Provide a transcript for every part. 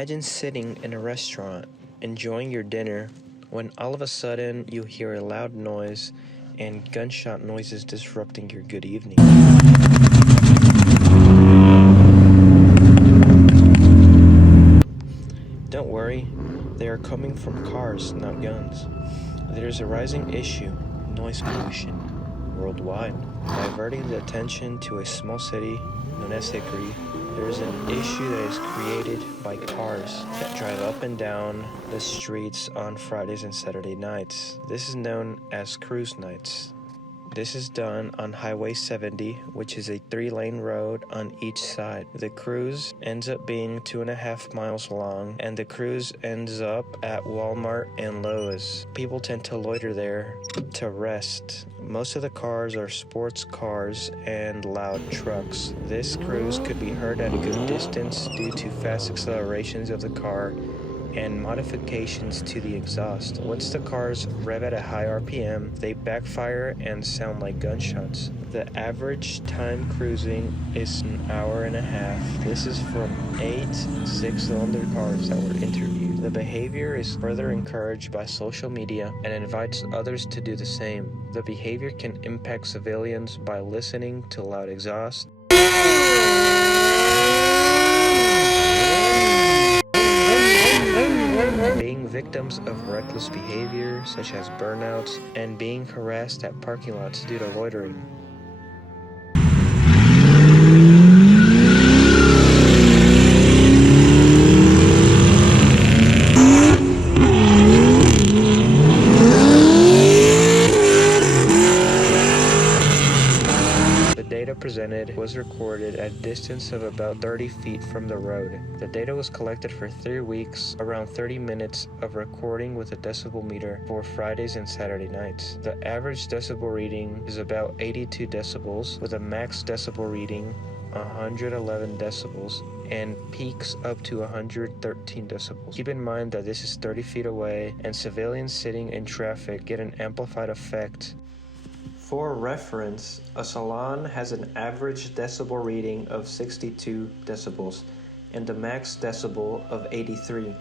Imagine sitting in a restaurant, enjoying your dinner, when all of a sudden you hear a loud noise and gunshot noises disrupting your good evening. Don't worry, they are coming from cars, not guns. There's a rising issue, noise pollution, worldwide. Diverting the attention to a small city known as Hickory, there is an issue that is created by cars that drive up and down the streets on Fridays and Saturday nights. This is known as cruise nights. This is done on Highway 70, which is a 3-lane road on each side. The cruise ends up being 2.5 miles long, and the cruise ends up at Walmart and Lowe's. People tend to loiter there to rest. Most of the cars are sports cars and loud trucks. This cruise could be heard at a good distance due to fast accelerations of the car and modifications to the exhaust. Once the cars rev at a high RPM, they backfire and sound like gunshots. The average time cruising is an hour and a half. This is from 8 6-cylinder cars that were interviewed. The behavior is further encouraged by social media and invites others to do the same. The behavior can impact civilians by listening to loud exhaust, being victims of reckless behavior such as burnouts, and being harassed at parking lots due to loitering. The data presented was recorded at a distance of about 30 feet from the road. The data was collected for 3 weeks, around 30 minutes of recording with a decibel meter for Fridays and Saturday nights. The average decibel reading is about 82 decibels, with a max decibel reading 111 decibels and peaks up to 113 decibels. Keep in mind that this is 30 feet away, and civilians sitting in traffic get an amplified effect. For reference, a salon has an average decibel reading of 62 decibels and a max decibel of 83.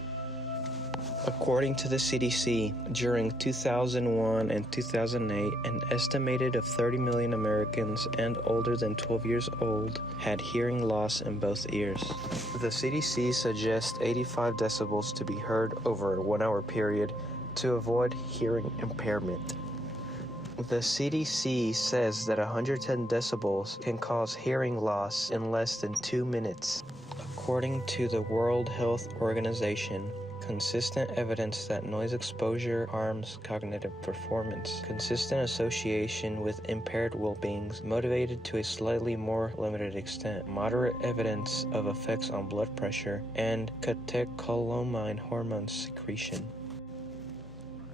According to the CDC, during 2001 and 2008, an estimated of 30 million Americans and older than 12 years old had hearing loss in both ears. The CDC suggests 85 decibels to be heard over a 1-hour period to avoid hearing impairment. The CDC says that 110 decibels can cause hearing loss in less than 2 minutes. According to the World Health Organization, consistent evidence that noise exposure harms cognitive performance, consistent association with impaired well-being, motivated to a slightly more limited extent, moderate evidence of effects on blood pressure, and catecholamine hormone secretion.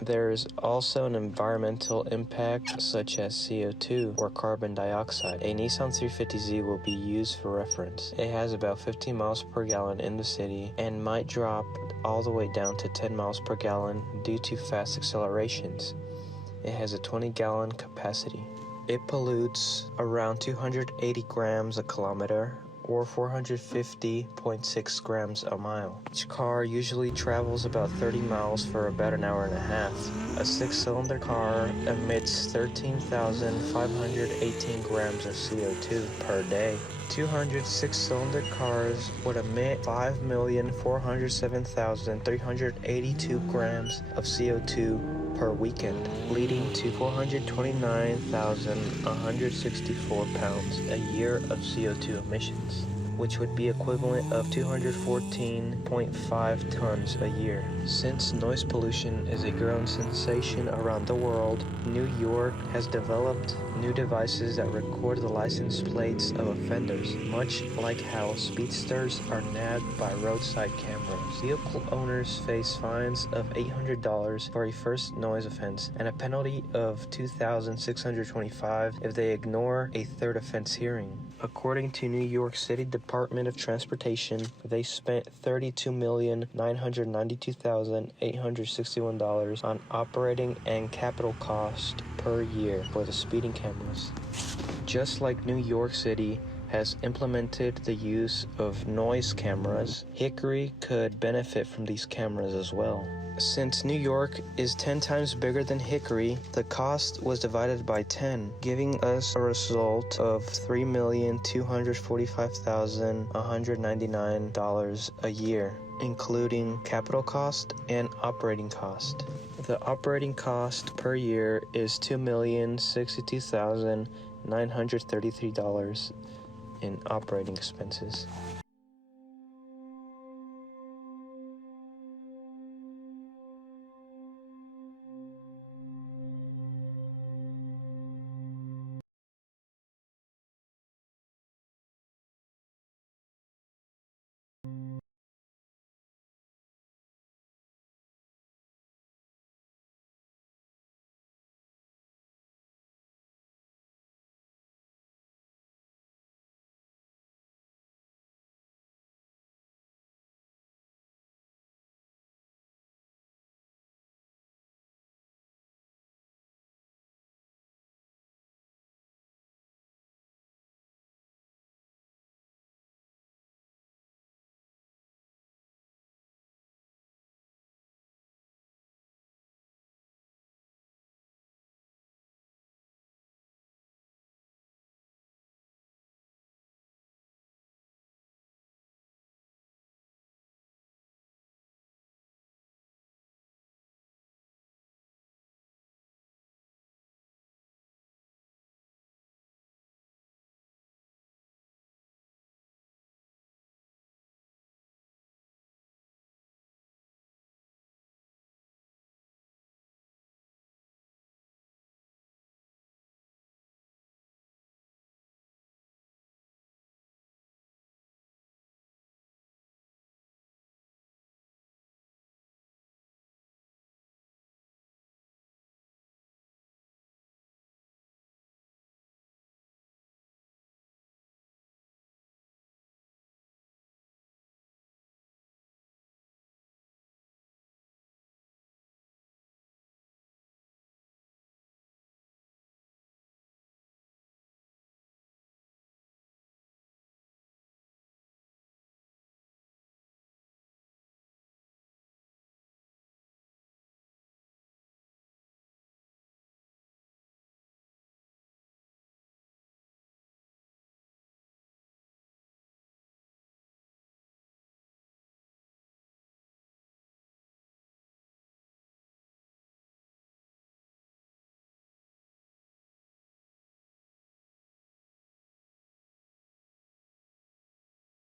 There is also an environmental impact such as CO2 or carbon dioxide. A Nissan 350Z will be used for reference. It has about 15 miles per gallon in the city and might drop all the way down to 10 miles per gallon due to fast accelerations. It has a 20-gallon capacity. It pollutes around 280 grams a kilometer, or 450.6 grams a mile. Each car usually travels about 30 miles for about an hour and a half. A 6-cylinder car emits 13,518 grams of CO2 per day. 206-cylinder cars would emit 5,407,382 grams of CO2 per weekend, leading to 429,164 pounds a year of CO2 emissions, which would be equivalent of 214.5 tons a year. Since noise pollution is a growing sensation around the world, New York has developed new devices that record the license plates of offenders, much like how speedsters are nabbed by roadside cameras. Vehicle owners face fines of $800 for a first noise offense and a penalty of $2,625 if they ignore a third offense hearing. According to New York City Department of Transportation, they spent $32,992,861 on operating and capital cost per year for the speeding cameras. Just like New York City has implemented the use of noise cameras, Hickory could benefit from these cameras as well. Since New York is 10 times bigger than Hickory, the cost was divided by 10, giving us a result of $3,245,199 a year, including capital cost and operating cost. The operating cost per year is $2,062,933 in operating expenses.